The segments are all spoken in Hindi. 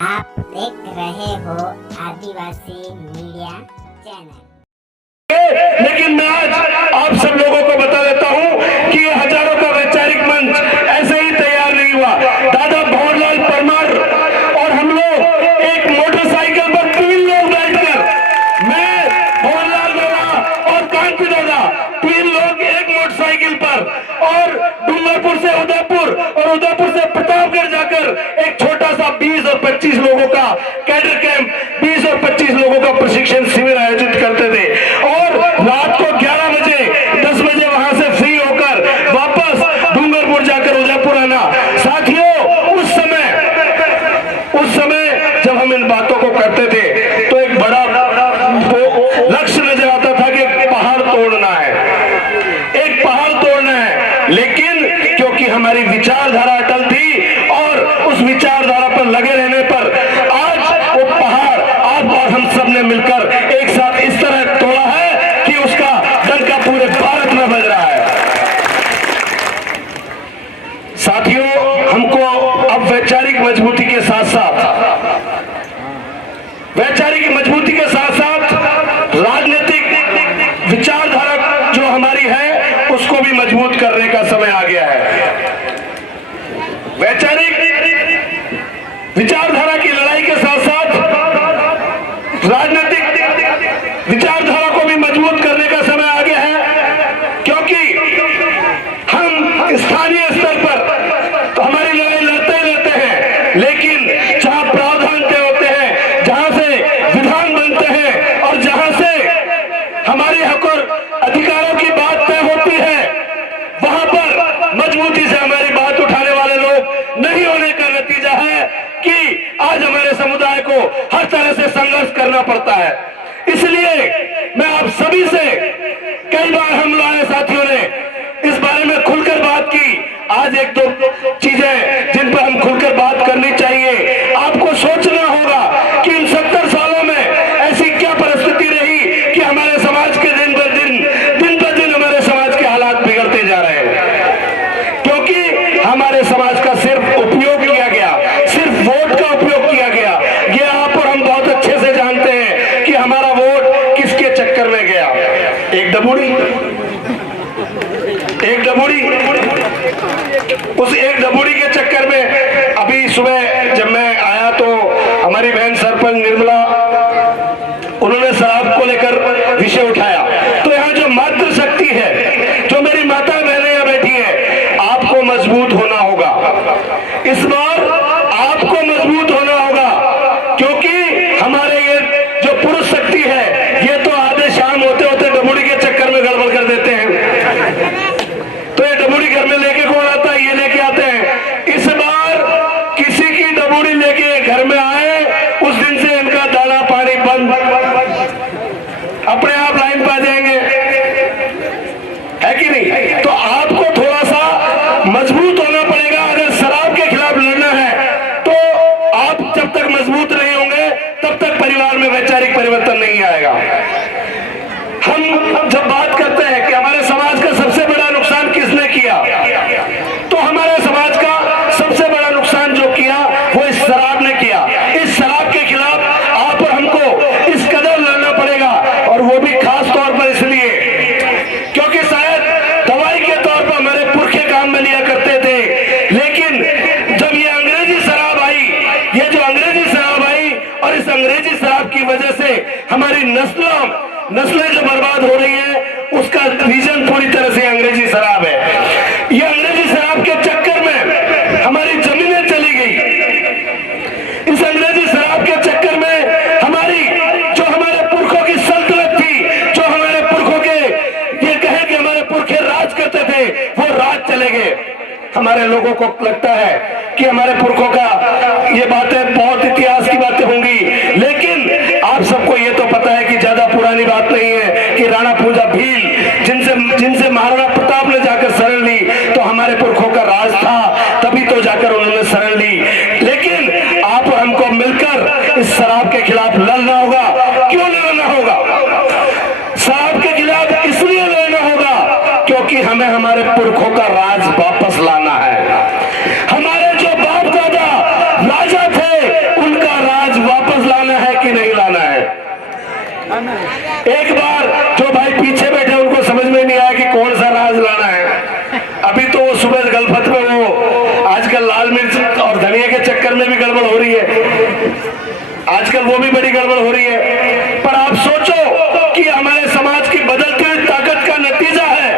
आप देख रहे हो आदिवासी मीडिया चैनल। लेकिन मैं आज आप सब लोगों को बता देता हूं कि ये हजारों का वैचारिक मंच ऐसे ही तैयार नहीं हुआ। दादा भंवरलाल परमार और हम लोग एक मोटरसाइकिल पर 3 लोग बैठकर, मैं, भंवरलाल दादा और कांति दादा, 3 लोग एक मोटरसाइकिल पर, और डूंगरपुर से उदयपुर और उदयपुर से प्रतापगढ़ जाकर एक छोटा सा 20 और 25 लोगों का कैडर कैंप, 20 और 25 लोगों का प्रशिक्षण शिविर आयोजित करते थे। और रात को 11 बजे 10 बजे वहां से फ्री होकर वापस डूंगरपुर जाकर उदयपुर आना। साथियों, उस समय जब हम इन बातों को करते थे तो एक बड़ा लक्ष्य नजर आता था कि एक पहाड़ तोड़ना है, एक पहाड़ तोड़ना है। लेकिन क्योंकि हमारी विचारधारा अटल थी और उस विचारधारा पर लगे रहने पर आज वो पहाड़ आप और हम सब ने मिलकर एक साथ इस तरह तोड़ा है कि उसका डंका पूरे भारत में बज रहा है। साथियों, हमको अब वैचारिक मजबूती के साथ साथ राजनीतिक विचारधारा जो हमारी है उसको भी मजबूत करने का समय आ गया है। वैचारिक विचारधारा की लड़ाई के साथ साथ राजनीतिक विचारधारा को भी मजबूत करने का समय आ गया है, क्योंकि हम स्थानीय स्तर पर तो हमारी लड़ाई लड़ते ही रहते हैं, लेकिन जहां प्रावधान तय होते हैं, जहां से विधान बनते हैं और जहां से हमारे हक और अधिकारों की बात तय होती है, वहां पर मजबूती से हमारी बात उठाने वाले लोग नहीं होने का नतीजा है कि आज हमारे समुदाय को हर तरह से संघर्ष करना पड़ता है। इसलिए मैं आप सभी से, कई बार हम लोगों साथियों ने इस बारे में खुलकर बात की, आज एक दो चीजें जिन पर हम खुलकर बात करनी चाहिए। आपको सोचना होगा कि इन 70 सालों में ऐसी क्या परिस्थिति रही कि हमारे समाज के दिन ब दिन हमारे समाज के हालात बिगड़ते जा रहे हैं, क्योंकि हमारे समाज का सिर्फ उपयोग किया गया, सिर्फ वोट का उपयोग किया गया। ये आप और हम बहुत अच्छे से जानते हैं कि हमारा वोट किसके चक्कर में गया। एक डबूड़ी, उस एक डबूड़ी के चक्कर में अभी सुबह जब मैं आया तो हमारी बहन सरपंच निर्मला, उन्होंने शराब को लेकर विषय उठाया। तो यहाँ जो मातृशक्ति है, जो मेरी माता बहनें यहाँ बैठी है, आपको मजबूत होना होगा। इस बार आपको मजबूत होना होगा, क्योंकि हमारे ये जो पुरुष शक्ति है, ये तो आधे शाम होते होते डबूड़ी के चक्कर में गड़बड़ कर देते हैं। तो ये डबूड़ी घर में लेके कौन आता है? ये लेके आते हैं। इस बार किसी की डबूड़ी लेके घर में आए, उस दिन से इनका दाना पानी बंद, अपने आप लाइन पर आ जाएंगे, है कि नहीं? तो आपको थोड़ा सा मजबूत होना पड़ेगा। अगर शराब के खिलाफ लड़ना है तो आप जब तक मजबूत नहीं होंगे तब तक परिवार में वैचारिक परिवर्तन नहीं आएगा। हम जब बात करते हैं कि हमारे समाज का सबसे बड़ा नुकसान किसने किया, तो हमारे समाज का सबसे बड़ा नुकसान जो किया वो इस शराब ने किया। इस शराब के खिलाफ आप और हमको इस कदर लड़ना पड़ेगा, और वो भी खास तौर पर इसलिए क्योंकि शायद दवाई के तौर पर हमारे पुरखे काम में लिया करते थे, लेकिन जब ये अंग्रेजी शराब आई, ये जो अंग्रेजी शराब आई, और इस अंग्रेजी शराब की वजह से हमारी नस्लें जो बर्बाद हो रही है, उसका रीजन पूरी तरह से अंग्रेजी शराब है। ये अंग्रेजी शराब के चक्कर में हमारी जमीनें चली गई। इस अंग्रेजी शराब के चक्कर में हमारे पुरखों की सल्तनत थी, जो हमारे पुरखों के, ये कहे कि हमारे पुरखे राज करते थे, वो राज चले गए। हमारे लोगों को लगता है कि हमारे पुरखों का ये बातें बहुत इतिहास की बातें होंगी, लेकिन आप सबको ये तो पता है कि ज्यादा पुरानी बात नहीं है कि राणा पूजा भील जिनसे महाराणा प्रताप ने जाकर शरण ली, तो हमारे पुरखों का राज था, तभी तो जाकर उन्होंने शरण ली। लेकिन आप और हमको मिलकर इस शराब के खिलाफ लड़ना होगा। क्यों लड़ना होगा? शराब के खिलाफ इसलिए लड़ना होगा क्योंकि हमें हमारे पुरखों का राज वापस लाना है। हमारे जो बाप दादा राजा थे, उनका एक बार जो भाई पीछे बैठे उनको समझ में नहीं आया कि कौन सा राज लाना है। अभी तो वो सुबह गलफत में वो आजकल लाल मिर्च और धनिया के चक्कर में भी गड़बड़ हो रही है, आजकल वो भी बड़ी गड़बड़ हो रही है। पर आप सोचो कि हमारे समाज की बदलती हुई ताकत का नतीजा है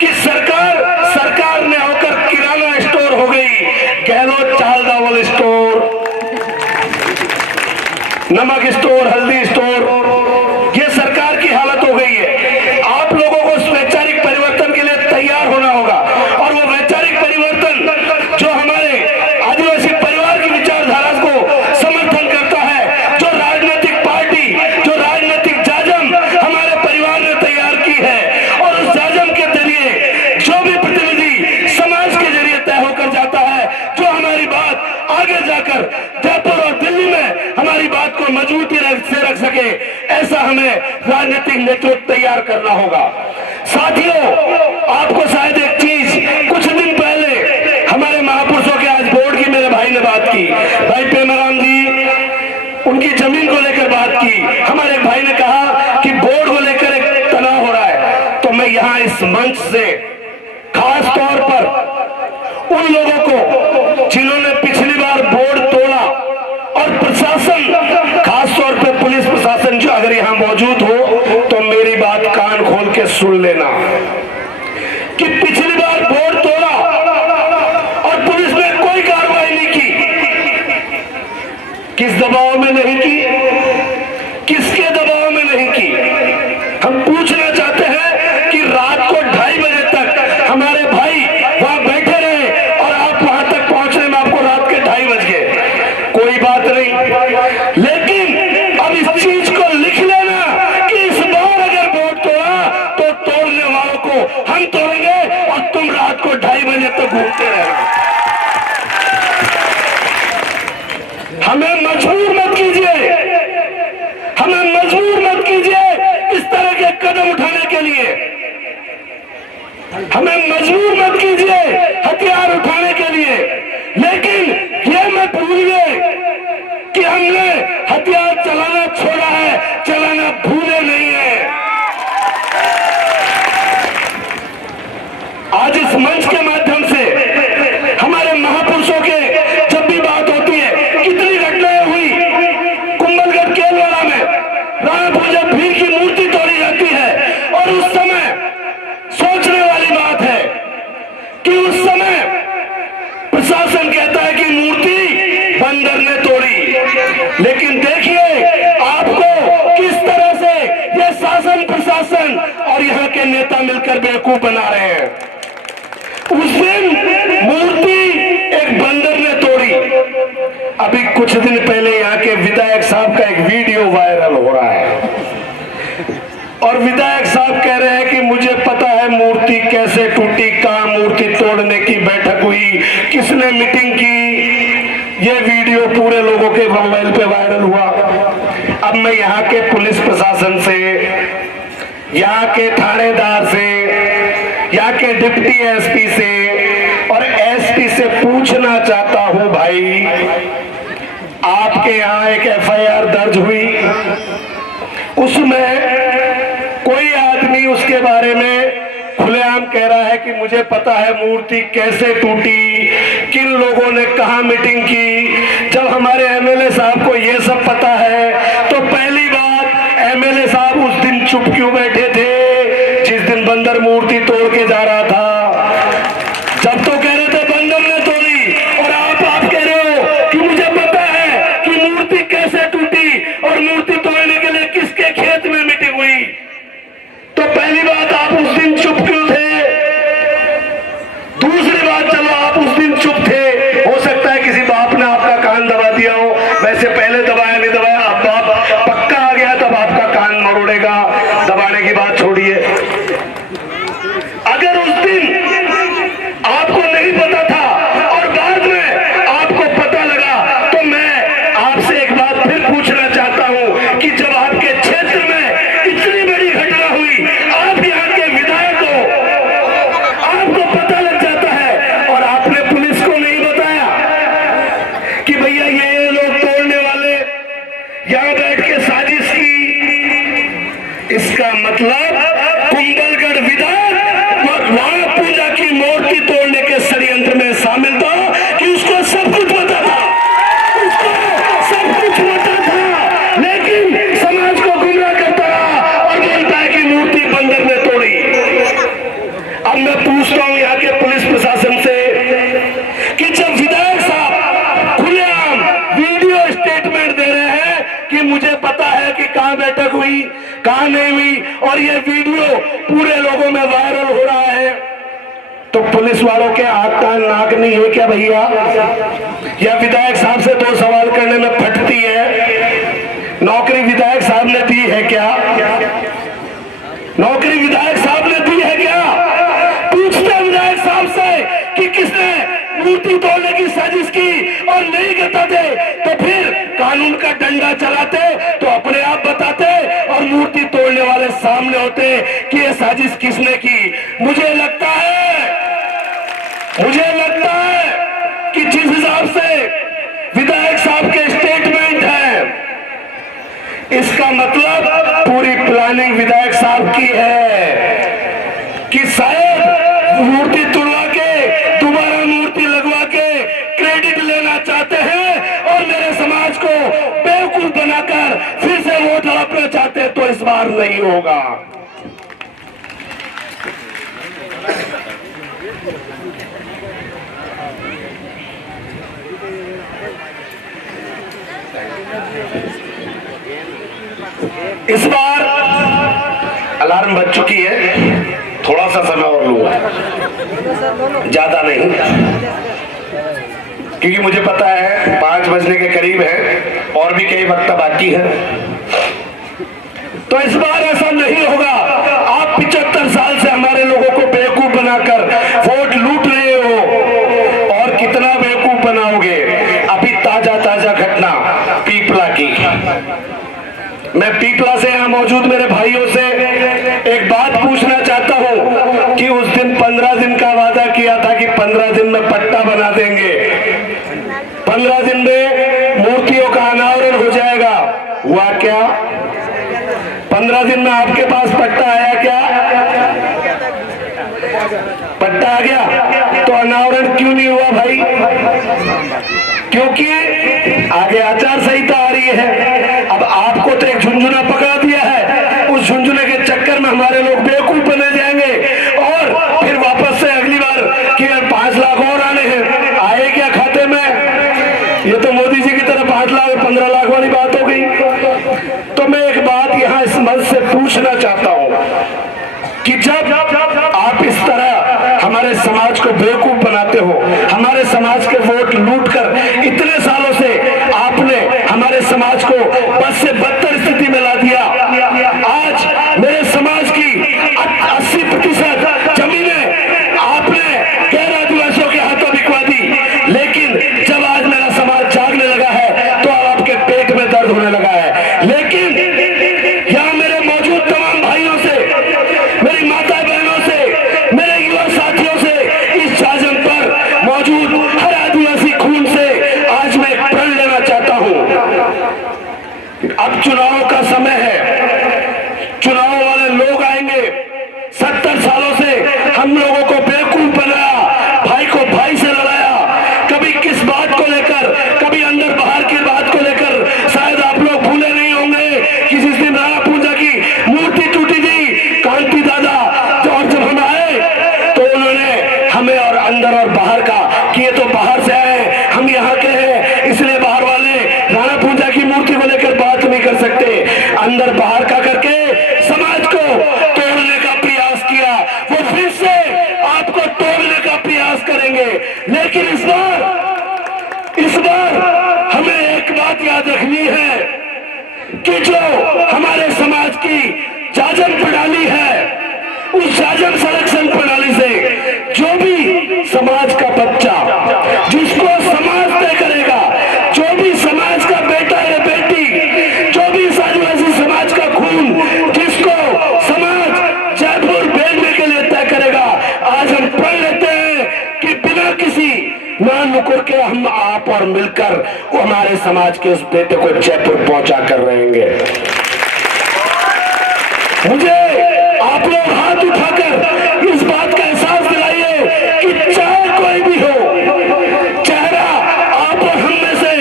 कि सरकार ने होकर किराना स्टोर हो गई, गहलोत चाल दावल स्टोर, नमक स्टोर, हल्दी स्टोर, ये सरकार की हालत हो गई है। आप लोगों को उस वैचारिक परिवर्तन के लिए तैयार होना होगा, और वो वैचारिक परिवर्तन जो हमारे आदिवासी परिवार की विचारधारा को समर्थन करता है, जो राजनीतिक पार्टी, जो राजनीतिक जाजम हमारे परिवार ने तैयार की है, और उस जाजम के जरिए जो भी प्रतिनिधि समाज के जरिए तय होकर जाता है, जो हमारी बात आगे जाकर जयपुर और दिल्ली में हमारी बात को मजबूती से रख सके, ऐसा हमें राजनीतिक नेतृत्व तैयार करना होगा। साथियों, आपको शायद एक चीज, कुछ दिन पहले हमारे महापुरुषों के आज बोर्ड की मेरे भाई ने बात की, भाई पेमाराम जी, उनकी जमीन को लेकर बात की। हमारे भाई ने कहा कि बोर्ड को लेकर एक तनाव हो रहा है, तो मैं यहाँ इस मंच से खास तौर पर उन लोगों को जिन्होंने पिछली बार बोर्ड तोड़ा, और प्रशासन, खास तौर पे पुलिस प्रशासन जो अगर यहाँ मौजूद हो तो मेरी बात कान खोल के सुन लेना कि पिछली बार बोर्ड तोड़ा और पुलिस ने कोई कार्रवाई नहीं की। किस दबाव में नहीं की, किसके दबाव में नहीं की? हम पूछना चाहते हैं कि रात को 2:30 बजे तक हमारे भाई वहां बैठे रहे और आप वहां तक पहुंचने में आपको रात के 2:30 बज गए, कोई बात नहीं। लेकिन अब इस चीज को लिख लेना कि इस बार अगर बोर्ड तोड़ा तो तोड़ने वालों को हम तोड़ेंगे और तुम रात को 2:30 बजे तक घूमते रहना। हमें मजबूर मत कीजिए, हमें मजबूर मत कीजिए इस तरह के कदम उठाने के लिए, हमें मजबूर मत कीजिए हथियार उठाने के लिए। लेकिन ये मत भूलिए कि हमने हथियार चलाना छोड़ा है, चलाना भूले नहीं है। आज इस मंच के माध्यम से हमारे महापुरुषों के जब भी बात होती है, कितनी घटनाएं हुई, कुंभलगढ़ केलवाड़ा में राणापुर जब भीड़ की मूर्ति तोड़ी जाती है, और उस समय सोचने वाली बात है कि उस समय प्रशासन कहता है कि मूर्ति बंदर ने तोड़ी, लेकिन देखिए आपको किस तरह से ये शासन प्रशासन और यहाँ के नेता मिलकर बेवकूफ बना रहे हैं। उस दिन मूर्ति एक बंदर ने तोड़ी। अभी कुछ दिन पहले यहाँ के विधायक साहब का एक वीडियो वायरल हो रहा है, और विधायक साहब कह रहे हैं कि मुझे पता है मूर्ति कैसे टूटी, कहाँ मूर्ति तोड़ने की बैठक हुई, किसने मीटिंग की। ये वीडियो पूरे लोगों के मोबाइल पे वायरल हुआ। अब मैं यहाँ के पुलिस प्रशासन से, यहाँ के थानेदार से, यहाँ के डिप्टी एसपी से और एसपी से पूछना चाहता हूँ, भाई आपके यहाँ एक एफआईआर दर्ज हुई, उसमें कोई आदमी उसके बारे में खुलेआम कह रहा है कि मुझे पता है मूर्ति कैसे टूटी, किन लोगों ने कहा मीटिंग की। जब हमारे एमएलए साहब को ये सब पता है तो पहली बात, एमएलए साहब उस दिन चुप क्यों बैठे थे जिस दिन बंदर मूर्ति तोड़ के जा रहा था? जब तो कह रहे थे बंदर ने तोड़ी, और आप कह रहे हो कि मुझे पता है कि मूर्ति कैसे टूटी और मूर्ति तोड़ने के लिए किसके खेत में मीटिंग हुई। तो पहली बात, आप उस दिन चुप क्यों थे? दूसरी बात, चलो आप उस दिन चुप थे, हो सकता है किसी बाप ने आपका कान दबा दिया हो, वैसे पहले दबाया नहीं दबाया, अब बाप पक्का आ गया तब आपका कान मरोड़ेगा। दबाने की बात छोड़िए। अगर उस दिन आपको नहीं पता था और बाद में आपको पता लगा, तो मैं आपसे एक बात फिर पूछना चाहता हूं कि जब आपके क्षेत्र में इतनी बड़ी घटना हुई, आप यहाँ के विधायक हो, आपको पता लग जाता है और आपने पुलिस को नहीं बताया कि भैया ये लोग तोड़ने वाले यहाँ बैठ के साजिश की, इसका मतलब कुंभलगढ़ विधायक वहां पूजा की मूर्ति तोड़ने के षड्यंत्र में शामिल था कि उसको सब कुछ पता था, उसको सब कुछ पता था, लेकिन समाज को गुमराह करता रहा और बोलता है कि मूर्ति बंदर ने तोड़ी। अब मैं पूछता हूं यहाँ के पुलिस प्रशासन से कि जब विधायक साहब खुलेआम वीडियो स्टेटमेंट दे रहे हैं कि मुझे पता है कि कहां बैठक हुई कहां नहीं हुई और ये वीडियो पूरे लोगों में वायरल हो रहा है, तो पुलिस वालों के आंख कान नाक नहीं है क्या भैया? या विधायक साहब से दो सवाल करने में फटती है? नौकरी विधायक साहब ने दी है क्या? नौकरी विधायक साहब ने दी है क्या? पूछते विधायक साहब से कि किसने मूर्ति तोड़ने की साजिश की और नहीं बताते तो फिर कानून का डंडा चलाते तो अपने आप बताते और मूर्ति तोड़ने वाले सामने होते कि ये साजिश किसने की। मुझे लगता है कि जिस हिसाब से विधायक साहब के स्टेटमेंट है, इसका मतलब पूरी प्लानिंग विधायक साहब की है कि शायद मूर्ति तुड़वा के दोबारा मूर्ति लगवा के क्रेडिट लेना चाहते हैं और मेरे समाज को बेवकूफ बनाकर फिर से वोट हड़पना चाहते हैं, तो इस बार नहीं होगा। इस बार अलार्म बज चुकी है, थोड़ा सा समय और लूंगा, ज्यादा नहीं, क्योंकि मुझे पता है 5 बजने के करीब है और भी कई वक्त बाकी है। तो इस बार ऐसा नहीं होगा। आप 75 साल से हमारे लोगों को बेवकूफ बनाकर वोट लूट रहे हो और कितना बेवकूफ बनाओगे। अभी ताजा घटना पीपला की, मैं पीपला से यहाँ मौजूद मेरे भाइयों से एक बात पूछना चाहता हूँ कि उस दिन 15 दिन का वादा किया था कि 15 दिन में पट्टा बना देंगे, 15 दिन में मूर्तियों का अनावरण हो जाएगा, हुआ क्या? 15 दिन में आपके पास पट्टा आया क्या? पट्टा आ गया तो अनावरण क्यों नहीं हुआ भाई? क्योंकि आगे आचार संहिता आ रही है। अब आपको तो एक झुंझुना पकड़ा दिया है, उस झुंझुने के चक्कर में हमारे लोग बेवकूफ बने जाएंगे और फिर वापस से अगली बार कि 5 लाख और आने हैं, आए क्या खाते में? ये तो मोदी जी की तरह 5 लाख 15 लाख वाली बात हो गई। तो मैं एक बात यहाँ इस मंच से पूछना चाहता हूँ कि जब आप इस तरह हमारे समाज को बेवकूफ बनाते हो, हमारे समाज के वोट लूटकर इतने सालों से आपने हमारे समाज को बद से बदतर स्थिति में ला दिया। आज मेरे समाज की 80% जमीनें आपने गैर आदिवासियों के हाथों बिकवा दी, लेकिन जब आज मेरा समाज जागने लगा है तो अब आपके पेट में दर्द होने लगा है। लेकिन यहाँ मेरे मौजूद तमाम भाइयों से, मेरी माता बहनों से, मेरे युवा साथियों से, इस जाजम पर मौजूद हर आदिवासी खून से आज मैं एक प्रण लेना चाहता हूं। अब चुनाव का समय है, चुनाव वाले लोग आएंगे। 70 सालों से हम लोगों को बेवकूफ बनाया, भाई को भाई से लड़ाया, कभी किस बात को लेकर, कभी अंदर बाहर की बात को लेकर। शायद आप लोग भूले नहीं होंगे कि जिस दिन राणा पूजा की मूर्ति टूटी थी, कांति दादा और जब हम आए तो उन्होंने हमें और अंदर और बाहर का कि ये तो बाहर से आए, हम यहाँ के हैं, इसलिए बाहर वाले राणा पूजा की मूर्ति को लेकर बात नहीं कर सकते। अंदर बाहर का करके समाज को तोड़ने का प्रयास किया, वो फिर से आपको तोड़ने का प्रयास करेंगे। लेकिन इस बार हमें एक बात याद रखनी है कि जो हमारे समाज की जाजम प्रणाली है, उस जाजम संरक्षण प्रणाली से जो भी समाज का बच्चा, जिसको समाज तय करेगा, जो भी समाज का बेटा या बेटी, जो भी आदिवासी समाज का खून, जिसको समाज जयपुर भेजने के लिए तय करेगा, आज हम प्रण लेते हैं कि बिना किसी ना नुकुर के हम आप और मिलकर वो हमारे समाज के उस बेटे को जयपुर पहुंचा कर रहेंगे। मुझे आप लोग हाथ उठाकर इस बात का एहसास दिलाइए कि चाहे कोई भी हो, चेहरा आप और हम में से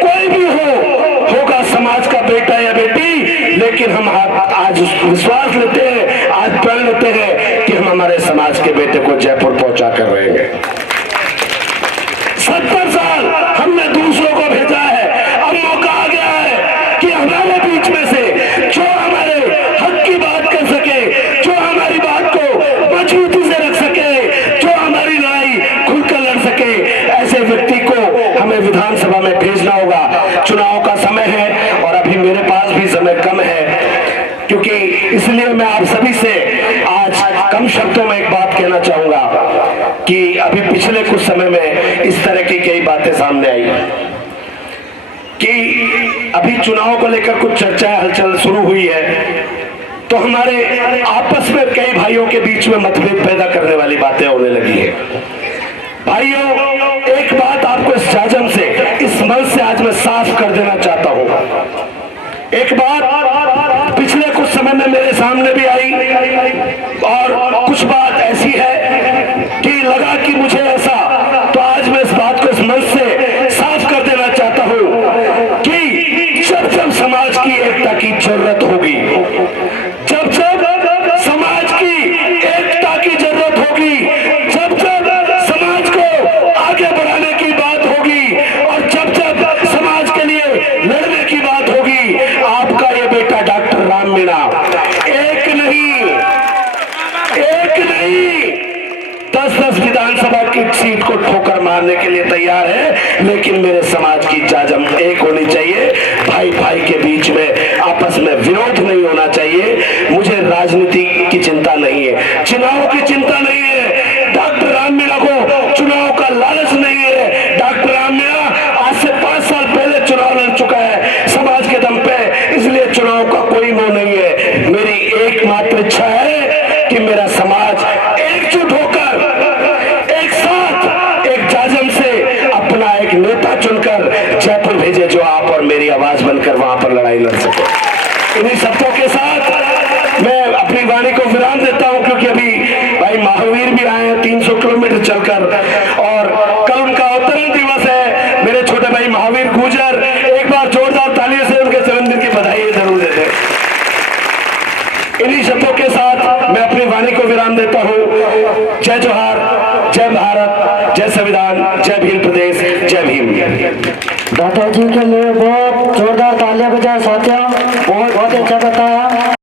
कोई भी होगा समाज का बेटा या बेटी, लेकिन हम आज विश्वास लेते हैं, आज प्रण लेते हैं कि हम हमारे समाज के बेटे को जयपुर पहुंचा कर रहेंगे। 70 साल हमने दूसरों को भेजा है, अब मौका आ गया है कि हमारे बीच में से जो हमारे हक की बात कर सके, जो हमारी बात को मजबूती से रख सके, जो हमारी लड़ाई खुलकर लड़ सके, ऐसे व्यक्ति को हमें विधानसभा में भेजना होगा। चुनाव का समय है और अभी मेरे पास भी समय कम है, क्योंकि इसलिए मैं आप सभी से आज कम शब्दों में एक बात कहना चाहूंगा कि अभी पिछले कुछ समय में इस तरह की कई बातें सामने आई कि अभी चुनाव को लेकर कुछ चर्चा हलचल शुरू हुई है, तो हमारे आपस में कई भाइयों के बीच में मतभेद पैदा करने वाली बातें होने लगी है। भाइयों, एक बात आपको इस जाजम से, इस मंच से आज मैं साफ कर देना चाहता हूं। एक बात पिछले कुछ समय में मेरे सामने भी आई और कुछ बात ऐसी है कि लगा कि मुझे ऐसा, तो आज मैं इस बात को इस मंच से साफ कर देना चाहता हूं कि जब जब समाज की एकता की जरूरत होगी, जब जब समाज की एकता की जरूरत होगी, जब जब समाज को आगे बढ़ाने की बात होगी और जब जब समाज के लिए लड़ने की बात होगी, आपका ये बेटा डॉक्टर राम मीणा एक नहीं 10-10 विधानसभा की सीट को ठोकर मारने के लिए तैयार है, लेकिन मेरे समाज की जाजम एक होनी चाहिए। भाई भाई के बीच में आपस में विरोध नहीं होना चाहिए। मुझे राजनीति की चिंता नहीं है, चुनाव की चिंता नहीं है, डॉक्टर राम मीणा को चुनाव का लालच नहीं है। डॉक्टर राम मीणा आज से 5 साल पहले चुनाव लड़ चुका है समाज के दम पे, इसलिए चुनाव का कोई मोह नहीं है। मेरी एकमात्र इच्छा है कि मेरा समाज एकजुट होकर एक साथ एक जाजम से अपना एक नेता चुनकर जयपुर भेजे, जो आप और मेरी आवाज बनकर वहां पर लड़ाई लड़ सके। इन्हीं शब्दों के साथ मैं अपनी वाणी को विराम देता हूं, क्योंकि अभी भाई महावीर भी आए हैं 300 किलोमीटर चलकर, और कल उनका अवतरण दिवस है। मेरे छोटे भाई महावीर गुजर, एक बार जोरदार तालियों से उनके जन्मदिन की बधाई जरूर देते। इन्हीं शब्दों के साथ मैं अपनी वाणी को विराम देता हूं। जय जोहार, जय भारत, जय संविधान, जय भीम प्रदेश, जय भीम। दादाजी के लिए बहुत जोरदार तालियां बजाएं साथियों।